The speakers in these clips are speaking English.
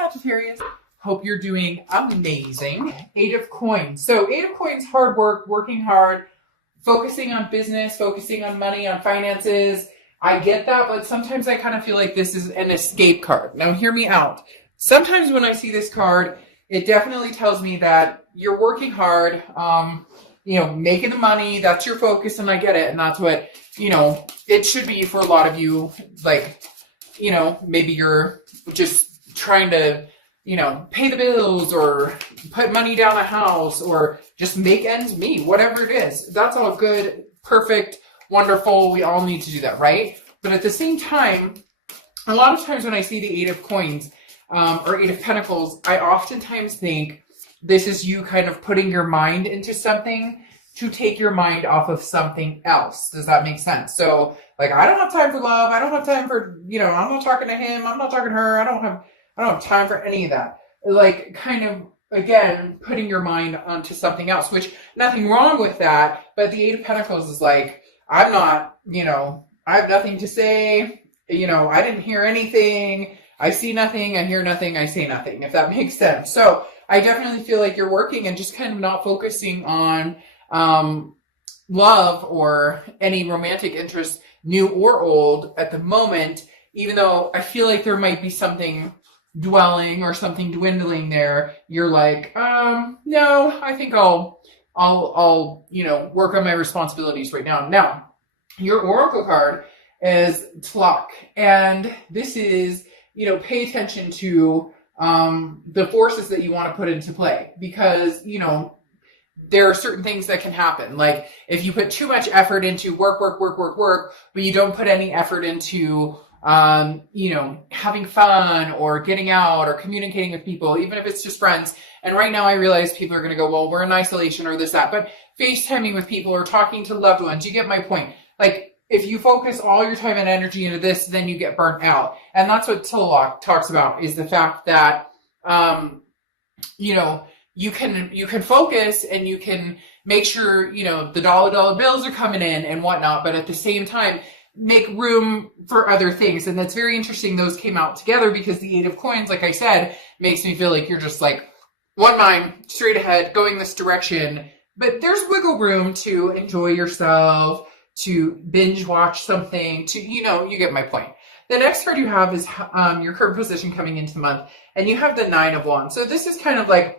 Sagittarius. Hope you're doing amazing. 8 of Coins. So 8 of Coins, hard work, working hard, focusing on business, focusing on money, on finances. I get that, but sometimes I kind of feel like this is an escape card. Now hear me out. Sometimes when I see this card, it definitely tells me that you're working hard, making the money, that's your focus, and I get it. And that's what, it should be for a lot of you. Like, maybe you're just trying to, pay the bills or put money down a house or just make ends meet, whatever it is. That's all good, perfect, wonderful. We all need to do that, right? But at the same time, a lot of times when I see the 8 of Coins or 8 of Pentacles, I oftentimes think this is you kind of putting your mind into something to take your mind off of something else. Does that make sense? So, like, I don't have time for love. I don't have time for, I'm not talking to him. I'm not talking to her. I don't have time for any of that. Like, kind of, again, putting your mind onto something else, which nothing wrong with that. But the 8 of Pentacles is like, I'm not, I have nothing to say. I didn't hear anything. I see nothing. I hear nothing. I say nothing, if that makes sense. So I definitely feel like you're working and just kind of not focusing on love or any romantic interest, new or old, at the moment, even though I feel like there might be something dwelling or something dwindling there. You're like, no, I think I'll work on my responsibilities right now. Now, your Oracle card is Tlak, and this is, pay attention to the forces that you want to put into play, because, there are certain things that can happen. Like if you put too much effort into work, but you don't put any effort into, having fun or getting out or communicating with people, even if it's just friends. And right now I realize people are going to go, well, we're in isolation or this, that, but FaceTiming with people or talking to loved ones, you get my point. Like if you focus all your time and energy into this, then you get burnt out. And that's what Tilak talks about, is the fact that, you can focus and you can make sure, the dollar bills are coming in and whatnot, but at the same time, make room for other things. And that's very interesting. Those came out together because the 8 of Coins, like I said, makes me feel like you're just like one mind, straight ahead, going this direction. But there's wiggle room to enjoy yourself, to binge watch something, to, you get my point. The next card you have is your current position coming into the month, and you have the 9 of Wands. So this is kind of like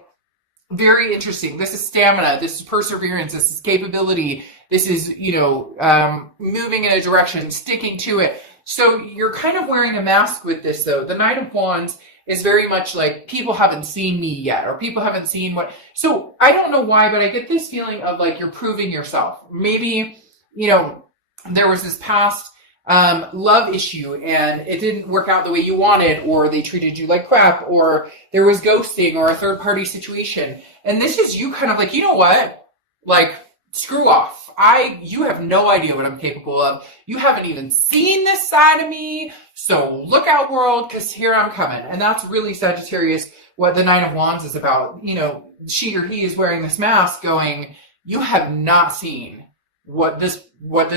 very interesting. This is stamina. This is perseverance. This is capability. This is, moving in a direction, sticking to it. So you're kind of wearing a mask with this, though. The 9 of Wands is very much like, people haven't seen me yet, or people haven't seen what. So I don't know why, but I get this feeling of like you're proving yourself. Maybe, there was this past love issue and it didn't work out the way you wanted, or they treated you like crap, or there was ghosting or a third party situation. And this is you kind of like, you know what? Like, screw off. You have no idea what I'm capable of. You haven't even seen this side of me. So look out, world, because here I'm coming. And that's really Sagittarius, what the 9 of Wands is about. She or he is wearing this mask going, you have not seen what this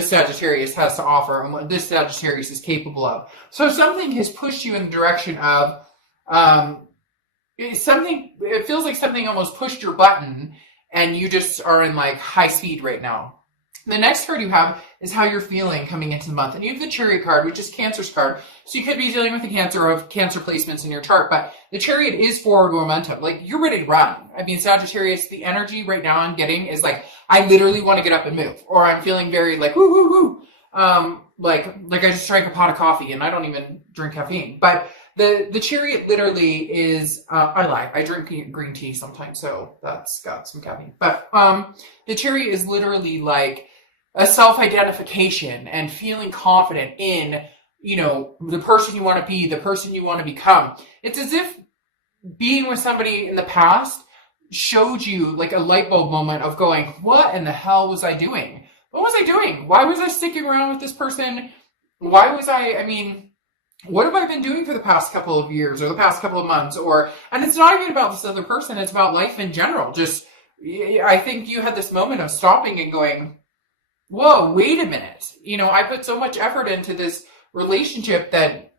Sagittarius has to offer and what this Sagittarius is capable of. So something has pushed you in the direction of it feels like something almost pushed your button and you just are in like high speed right now. The next card you have is how you're feeling coming into the month. And you have the Chariot card, which is Cancer's card. So you could be dealing with the Cancer of Cancer placements in your chart, but the Chariot is forward momentum. Like, you're ready to run. I mean, Sagittarius, the energy right now I'm getting is like, I literally want to get up and move. Or I'm feeling very like, woo, woo, woo. Like I just drank a pot of coffee and I don't even drink caffeine. But the Chariot literally is, I lie, I drink green tea sometimes, so that's got some caffeine. But the Chariot is literally like a self-identification and feeling confident in, the person you want to be, the person you want to become. It's as if being with somebody in the past showed you like a light bulb moment of going, what in the hell was I doing? What was I doing? Why was I sticking around with this person? What have I been doing for the past couple of years or the past couple of months? And it's not even about this other person. It's about life in general. Just, I think you had this moment of stopping and going, whoa, wait a minute. I put so much effort into this relationship that,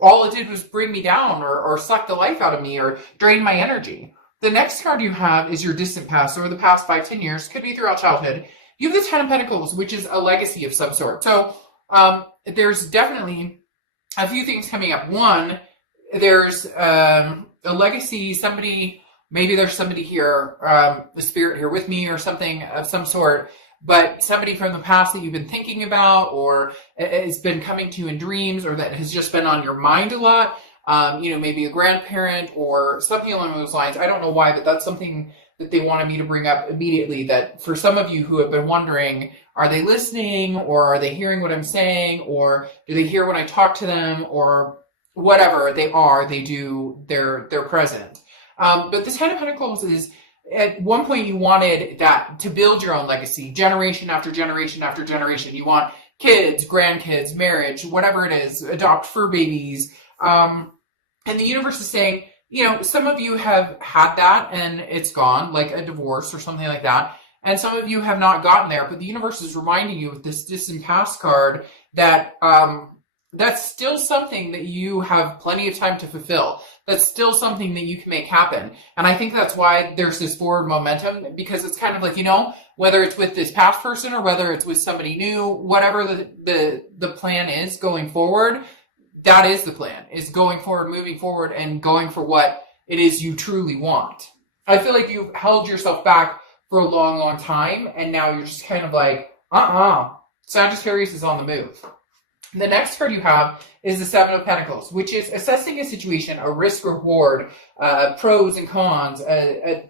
all it did was bring me down or suck the life out of me or drain my energy. The next card you have is your distant past, or the past 5-10 years, could be throughout childhood. You have the Ten of Pentacles, which is a legacy of some sort. So there's definitely a few things coming up. One, there's a legacy, somebody, maybe there's somebody here, the spirit here with me or something of some sort, but somebody from the past that you've been thinking about or has been coming to you in dreams or that has just been on your mind a lot. Maybe a grandparent or something along those lines. I don't know why, but that's something that they wanted me to bring up immediately, that for some of you who have been wondering, are they listening or are they hearing what I'm saying or do they hear when I talk to them or whatever they do, they're present. But the Ten of Pentacles is, at one point you wanted that to build your own legacy, generation after generation after generation. You want kids, grandkids, marriage, whatever it is, adopt fur babies. And the universe is saying, some of you have had that and it's gone, like a divorce or something like that. And some of you have not gotten there, but the universe is reminding you with this distant past card that that's still something that you have plenty of time to fulfill. That's still something that you can make happen. And I think that's why there's this forward momentum, because it's kind of like, whether it's with this past person or whether it's with somebody new, whatever the plan is going forward, that is the plan, is going forward, moving forward, and going for what it is you truly want. I feel like you've held yourself back for a long, long time, and now you're just kind of like, Sagittarius is on the move. The next card you have is the Seven of Pentacles, which is assessing a situation, a risk reward, pros and cons. If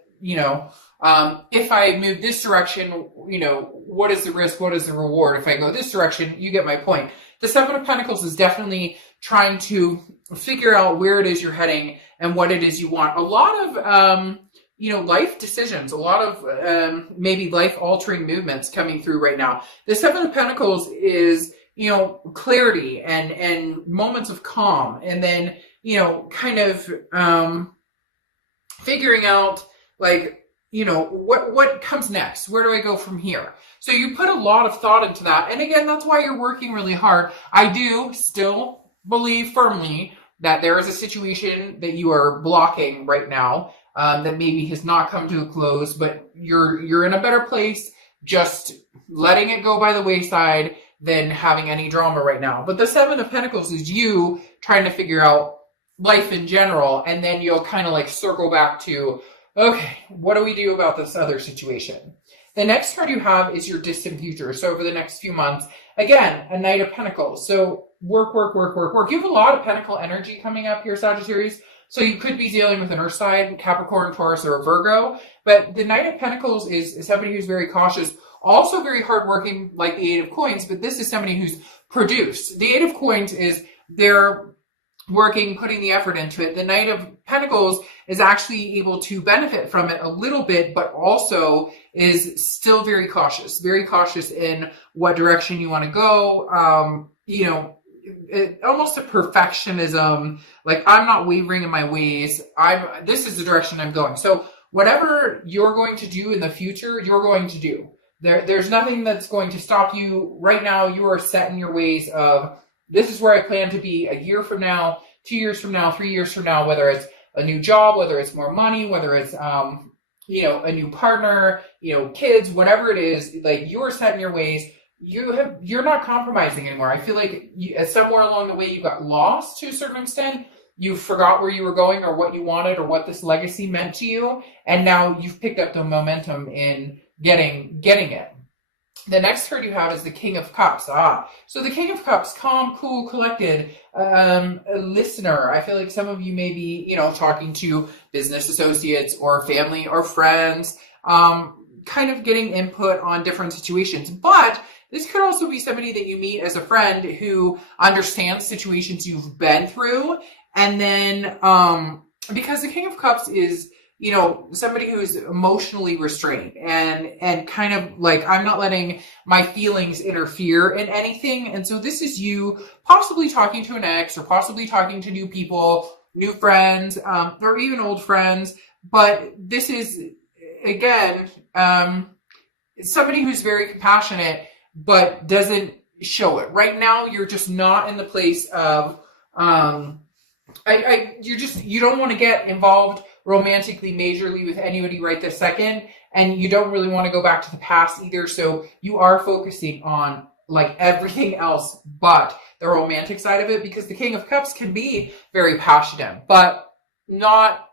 I move this direction, what is the risk? What is the reward? If I go this direction, you get my point. The Seven of Pentacles is definitely trying to figure out where it is you're heading and what it is you want. A lot of, life decisions, a lot of maybe life-altering movements coming through right now. The Seven of Pentacles is, clarity and moments of calm, and then, kind of figuring out, what comes next? Where do I go from here? So you put a lot of thought into that. And again, that's why you're working really hard. I do still believe firmly that there is a situation that you are blocking right now, that maybe has not come to a close, but you're in a better place just letting it go by the wayside than having any drama right now. But the Seven of Pentacles is you trying to figure out life in general, and then you'll kind of circle back to, okay, what do we do about this other situation? The next card you have is your distant future. So over the next few months, again, a Knight of Pentacles. So work. You have a lot of Pentacle energy coming up here, Sagittarius. So you could be dealing with an Earth sign, Capricorn, Taurus, or a Virgo. But the Knight of Pentacles is somebody who's very cautious, also very hardworking, like the Eight of Coins. But this is somebody who's produced. The Eight of Coins is they're working, putting the effort into it. The Knight of Pentacles is actually able to benefit from it a little bit, but also is still very cautious in what direction you want to go. Almost a perfectionism, I'm not wavering in my ways. This is the direction I'm going. So whatever you're going to do in the future, you're going to do. There's nothing that's going to stop you. Right now, you are set in your ways of, this is where I plan to be a year from now, 2 years from now, 3 years from now, whether it's a new job, whether it's more money, whether it's, a new partner, kids, whatever it is, you are set in your ways. You're not compromising anymore. I feel like somewhere along the way you got lost to a certain extent. You forgot where you were going or what you wanted or what this legacy meant to you. And now you've picked up the momentum in getting it. The next card you have is the King of Cups. So the King of Cups, calm, cool, collected, a listener. I feel like some of you may be, talking to business associates or family or friends, kind of getting input on different situations. But this could also be somebody that you meet as a friend who understands situations you've been through. And then, because the King of Cups is, somebody who's emotionally restrained and kind of I'm not letting my feelings interfere in anything. And so this is you possibly talking to an ex or possibly talking to new people, new friends, or even old friends. But this is, again, somebody who's very compassionate, but doesn't show it. Right now, you're just not in the place of You don't want to get involved romantically majorly with anybody right this second, and you don't really want to go back to the past either. So you are focusing on like everything else but the romantic side of it, because the King of Cups can be very passionate, but not,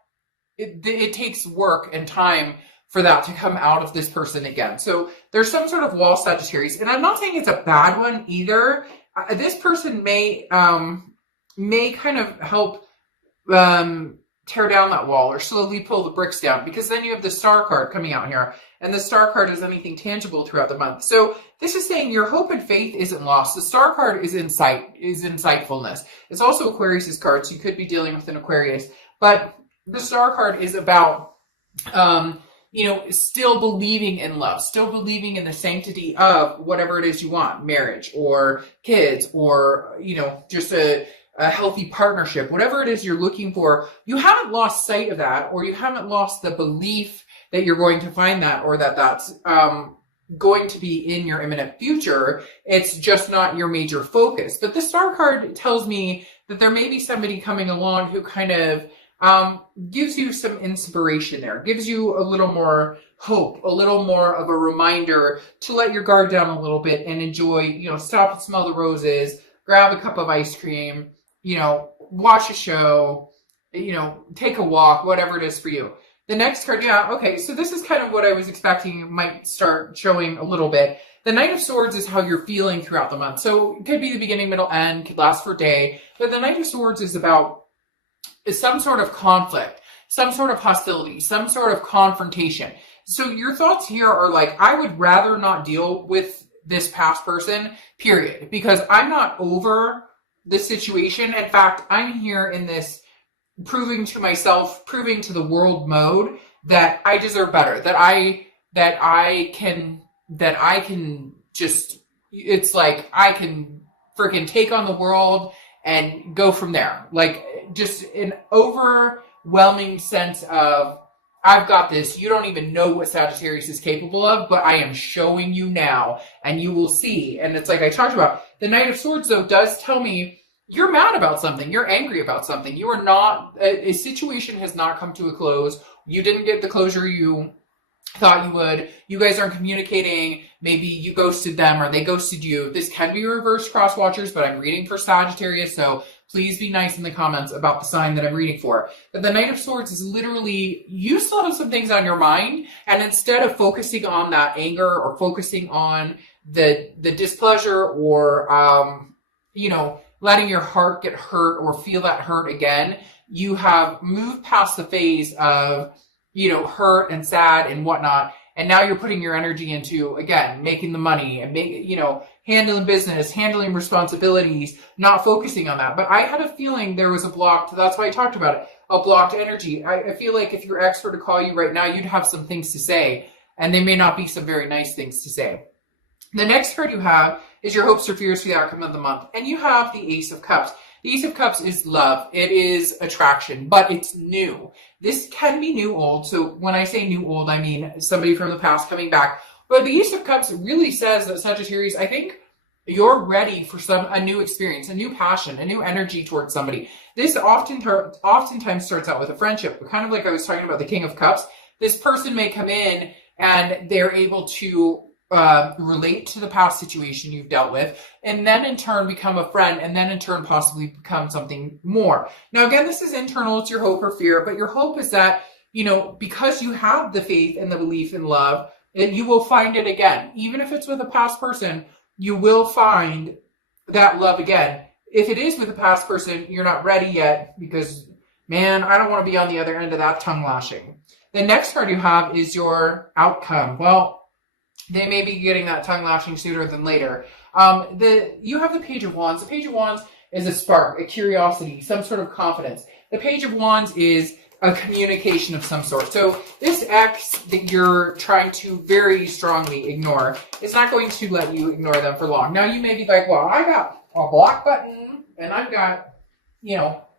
it takes work and time for that to come out of this person again. So there's some sort of wall, Sagittarius, and I'm not saying it's a bad one either. This person may kind of help tear down that wall or slowly pull the bricks down, because then you have the Star card coming out here, and the Star card is anything tangible throughout the month. So this is saying your hope and faith isn't lost. The Star card is insightfulness. It's also Aquarius's card, so you could be dealing with an Aquarius, but the Star card is about still believing in love, still believing in the sanctity of whatever it is you want, marriage or kids or, just a healthy partnership, whatever it is you're looking for. You haven't lost sight of that, or you haven't lost the belief that you're going to find that, or that that's going to be in your imminent future. It's just not your major focus. But the Star card tells me that there may be somebody coming along who kind of gives you some inspiration there, gives you a little more hope, a little more of a reminder to let your guard down a little bit and enjoy, stop and smell the roses, grab a cup of ice cream, watch a show, take a walk, whatever it is for you. The next card, okay, so this is kind of what I was expecting might start showing a little bit. The Knight of Swords is how you're feeling throughout the month. So it could be the beginning, middle, end, could last for a day, but the Knight of Swords is about some sort of conflict, some sort of hostility, some sort of confrontation. So your thoughts here are like, I would rather not deal with this past person, period, because I'm not over the situation. In fact, I'm here in this proving to myself, proving to the world mode that I deserve better, that I can just, it's like I can freaking take on the world and go from there. Like, just an overwhelming sense of, I've got this. You don't even know what Sagittarius is capable of, but I am showing you now, and you will see. And it's like I talked about. The Knight of Swords, though, does tell me you're mad about something. You're angry about something. You are not, a situation has not come to a close. You didn't get the closure you thought you would. You guys aren't communicating. Maybe you ghosted them or they ghosted you. This can be reverse cross watchers, but I'm reading for Sagittarius, so please be nice in the comments about the sign that I'm reading for. But the Knight of Swords is literally, you still have some things on your mind, and instead of focusing on that anger or focusing on the displeasure or, letting your heart get hurt or feel that hurt again, you have moved past the phase of, hurt and sad and whatnot. And now you're putting your energy into, again, making the money and handling business, handling responsibilities, not focusing on that. But I had a feeling there was a blocked, that's why I talked about it, a blocked energy. I feel like if your ex were to call you right now, you'd have some things to say, and they may not be some very nice things to say. The next card you have is your hopes or fears for the outcome of the month. And you have the Ace of Cups. The Ace of Cups is love. It is attraction, but it's new. This can be new old. So when I say new old, I mean somebody from the past coming back. But the Ace of Cups really says that, Sagittarius, I think you're ready for a new experience, a new passion, a new energy towards somebody. This oftentimes starts out with a friendship, kind of like I was talking about the King of Cups. This person may come in and they're able to relate to the past situation you've dealt with, and then in turn become a friend, and then in turn possibly become something more. Now, again, this is internal. It's your hope or fear, but your hope is that, because you have the faith and the belief in love, you will find it again. Even if it's with a past person, you will find that love again. If it is with a past person, you're not ready yet because, man, I don't want to be on the other end of that tongue lashing. The next card you have is your outcome. Well, they may be getting that tongue lashing sooner than later. You have the Page of Wands. The Page of Wands is a spark, a curiosity, some sort of confidence. The Page of Wands is a communication of some sort. So this ex that you're trying to very strongly ignore is not going to let you ignore them for long. Now you may be like, well, I got a block button and I've got,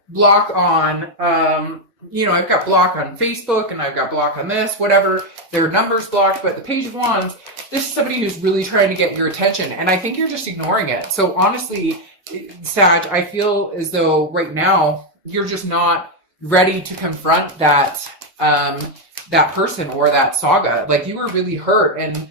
block on, I've got block on Facebook and I've got block on this, whatever. Their number's blocked, but the Page of Wands, this is somebody who's really trying to get your attention, and I think you're just ignoring it. So honestly, Sag, I feel as though right now you're just not ready to confront that that person or that saga. Like, you were really hurt, and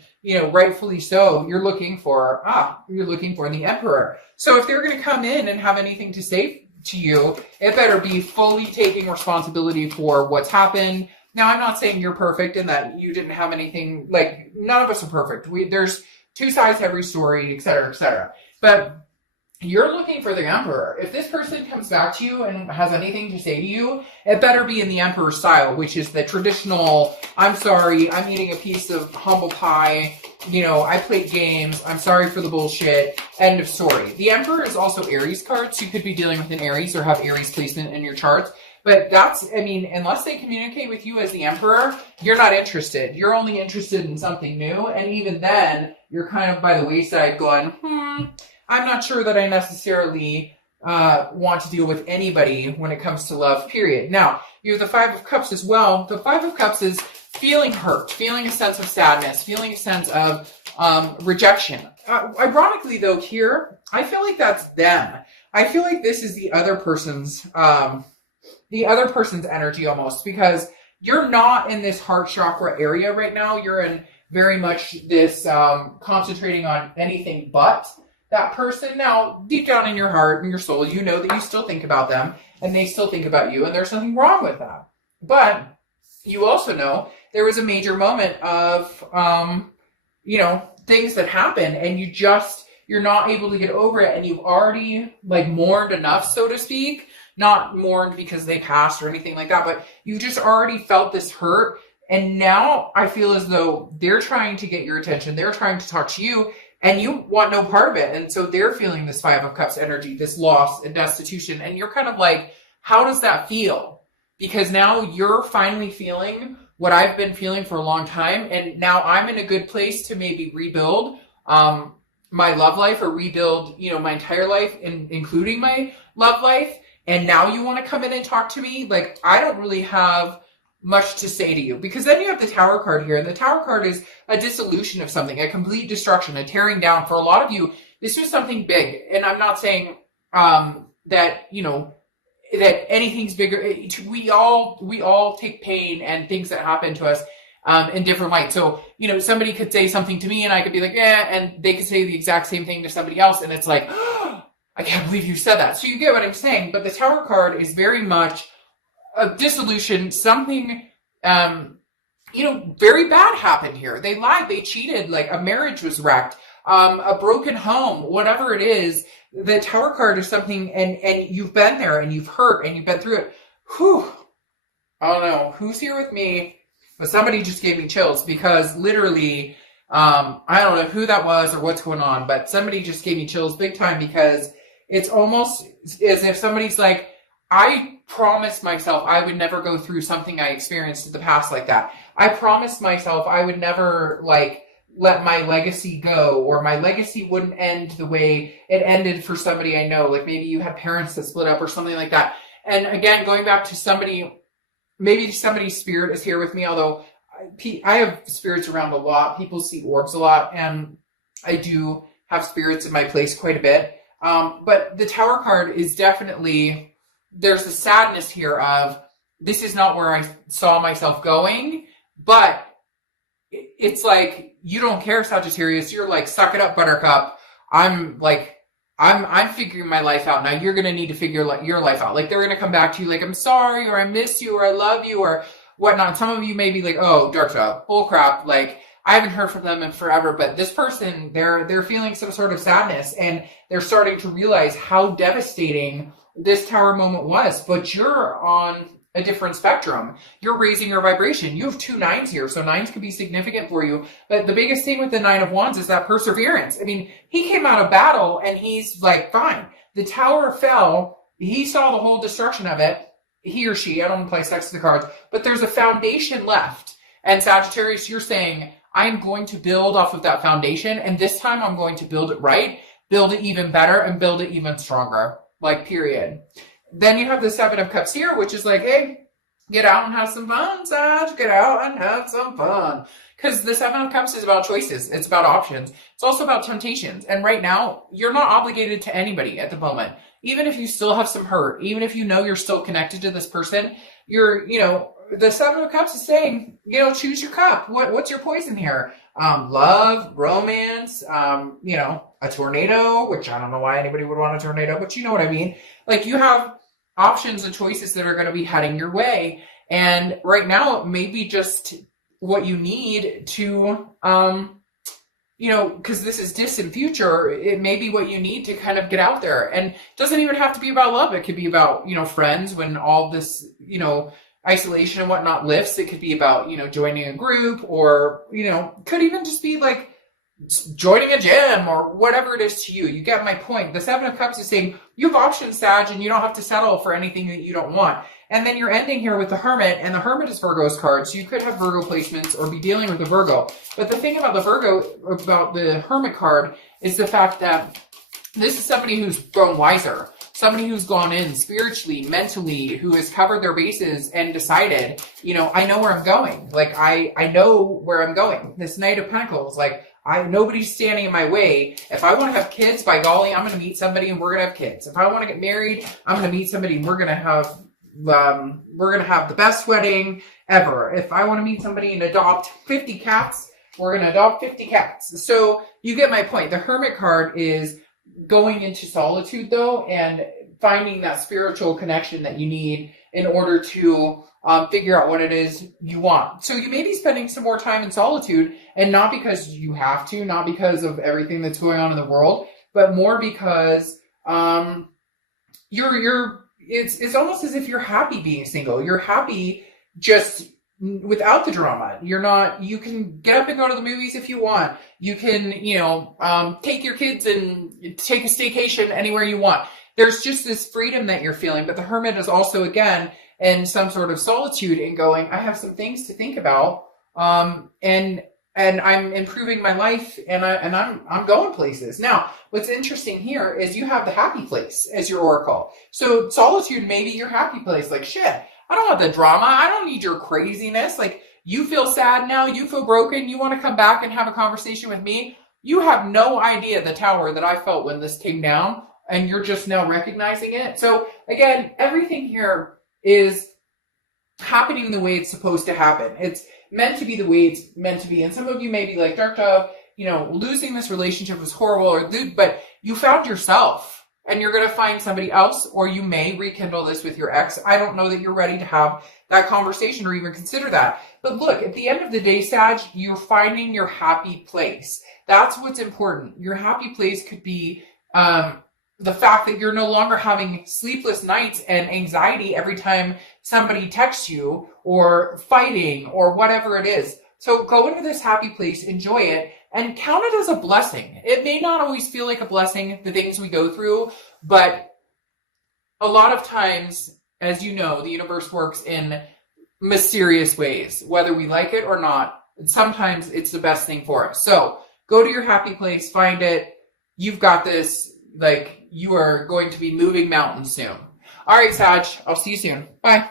rightfully so. You're looking for the Emperor. So if they're going to come in and have anything to say to you, it better be fully taking responsibility for what's happened. Now, I'm not saying you're perfect and that you didn't have anything, like, none of us are perfect. There's two sides to every story, et cetera, et cetera. But you're looking for the Emperor. If this person comes back to you and has anything to say to you, it better be in the Emperor style, which is the traditional, I'm sorry, I'm eating a piece of humble pie, I played games, I'm sorry for the bullshit, end of story. The Emperor is also Aries card, so you could be dealing with an Aries or have Aries placement in your charts. But unless they communicate with you as the Emperor, you're not interested. You're only interested in something new. And even then, you're kind of by the wayside going, I'm not sure that I necessarily want to deal with anybody when it comes to love, period. Now, you have the Five of Cups as well. The Five of Cups is feeling hurt, feeling a sense of sadness, feeling a sense of rejection. Ironically, though, here, I feel like that's them. I feel like this is the other person's energy almost, because you're not in this heart chakra area right now. You're in very much this concentrating on anything but that person. Now, deep down in your heart and your soul, you know that you still think about them and they still think about you, and there's nothing wrong with that. But you also know there was a major moment of, things that happen, and you're not able to get over it, and you've already mourned enough, so to speak. Not mourned because they passed or anything like that, but you just already felt this hurt. And now I feel as though they're trying to get your attention. They're trying to talk to you, and you want no part of it. And so they're feeling this Five of Cups energy, this loss and destitution. And you're kind of like, how does that feel? Because now you're finally feeling what I've been feeling for a long time. And now I'm in a good place to maybe rebuild my love life, or rebuild, my entire life, including my love life. And now you want to come in and talk to me? Like, I don't really have much to say to you. Because then you have the Tower card here. And the Tower card is a dissolution of something, a complete destruction, a tearing down. For a lot of you, this was something big. And I'm not saying that anything's bigger. We all take pain and things that happen to us in different light. So, somebody could say something to me and I could be like, yeah, and they could say the exact same thing to somebody else. And it's like, I can't believe you said that. So you get what I'm saying. But the Tower card is very much a dissolution. Something, very bad happened here. They lied. They cheated. Like, a marriage was wrecked. A broken home, whatever it is. The Tower card is something, and you've been there, and you've hurt, and you've been through it. Whew. I don't know who's here with me, but somebody just gave me chills, because literally, I don't know who that was or what's going on, but somebody just gave me chills big time, because it's almost as if somebody's like, I promised myself I would never go through something I experienced in the past like that. I promised myself I would never, let my legacy go, or my legacy wouldn't end the way it ended for somebody I know. Like, maybe you had parents that split up or something like that. And again, going back to somebody, maybe somebody's spirit is here with me, although I have spirits around a lot. People see orbs a lot, and I do have spirits in my place quite a bit. But the Tower card is definitely, there's the sadness here of, this is not where I saw myself going, but it's like, you don't care, Sagittarius. You're like, suck it up, Buttercup. I'm figuring my life out. Now you're going to need to figure your life out. Like, they're going to come back to you like, I'm sorry, or I miss you, or I love you, or whatnot. Some of you may be like, oh, Darksha, bull crap. Like, I haven't heard from them in forever, but this person, they're feeling some sort of sadness, and they're starting to realize how devastating this Tower moment was. But you're on a different spectrum. You're raising your vibration. You have 2 9s here, so 9s could be significant for you. But the biggest thing with the 9 of Wands is that perseverance. I mean, he came out of battle and he's like, fine. The Tower fell. He saw the whole destruction of it. He or she, I don't apply sex to the cards, but there's a foundation left. And Sagittarius, you're saying, I'm going to build off of that foundation, and this time I'm going to build it right, build it even better, and build it even stronger. Like, period. Then you have the 7 of Cups here, which is like, hey, Get out and have some fun, Sag. Get out and have some fun. Because the Seven of Cups is about choices. It's about options. It's also about temptations. And right now, you're not obligated to anybody at the moment. Even if you still have some hurt, even if you know you're still connected to this person, the Seven of Cups is saying, choose your cup. What's your poison here? Love, romance, a tornado, which I don't know why anybody would want a tornado, but you know what I mean. Like, you have options and choices that are going to be heading your way. And right now, it may be just what you need to, because this is distant future, it may be what you need to kind of get out there. And it doesn't even have to be about love. It could be about, friends when all this, isolation and whatnot lifts. It could be about, joining a group, or, could even just be like joining a gym or whatever it is to you. You get my point. The Seven of Cups is saying you have options, Sag, and you don't have to settle for anything that you don't want. And then you're ending here with the Hermit, and the Hermit is Virgo's card, so you could have Virgo placements or be dealing with a Virgo. But the thing about the Hermit card, is the fact that this is somebody who's grown wiser. Somebody who's gone in spiritually, mentally, who has covered their bases and decided, I know where I'm going. Like, I know where I'm going. This Knight of Pentacles, like, nobody's standing in my way. If I want to have kids, by golly, I'm going to meet somebody and we're going to have kids. If I want to get married, I'm going to meet somebody and we're going to have the best wedding ever. If I want to meet somebody and adopt 50 cats, we're going to adopt 50 cats. So you get my point. The Hermit card is going into solitude, though, and finding that spiritual connection that you need in order to figure out what it is you want. So you may be spending some more time in solitude, and not because you have to, not because of everything that's going on in the world, but more because it's almost as if you're happy being single. You're happy just without the drama. You can get up and go to the movies if you want. You can, take your kids and take a staycation anywhere you want. There's just this freedom that you're feeling. But the Hermit is also, again, in some sort of solitude and going, I have some things to think about. And I'm improving my life, and I'm going places. Now, what's interesting here is you have the happy place as your oracle. So solitude may be your happy place. Like, shit, I don't want the drama. I don't need your craziness. Like, you feel sad now. You feel broken. You want to come back and have a conversation with me. You have no idea the tower that I felt when this came down, and you're just now recognizing it. So again, everything here is happening the way it's supposed to happen. It's meant to be the way it's meant to be. And some of you may be like, Dark Dove, losing this relationship was horrible, but you found yourself. And you're going to find somebody else, or you may rekindle this with your ex. I don't know that you're ready to have that conversation or even consider that. But look, at the end of the day, Sag, you're finding your happy place. That's what's important. Your happy place could be the fact that you're no longer having sleepless nights and anxiety every time somebody texts you, or fighting, or whatever it is. So go into this happy place, enjoy it, and count it as a blessing. It may not always feel like a blessing, the things we go through, but a lot of times, as you know, the universe works in mysterious ways, whether we like it or not. Sometimes it's the best thing for us. So go to your happy place, find it. You've got this. Like, you are going to be moving mountains soon. All right, Sag, I'll see you soon. Bye.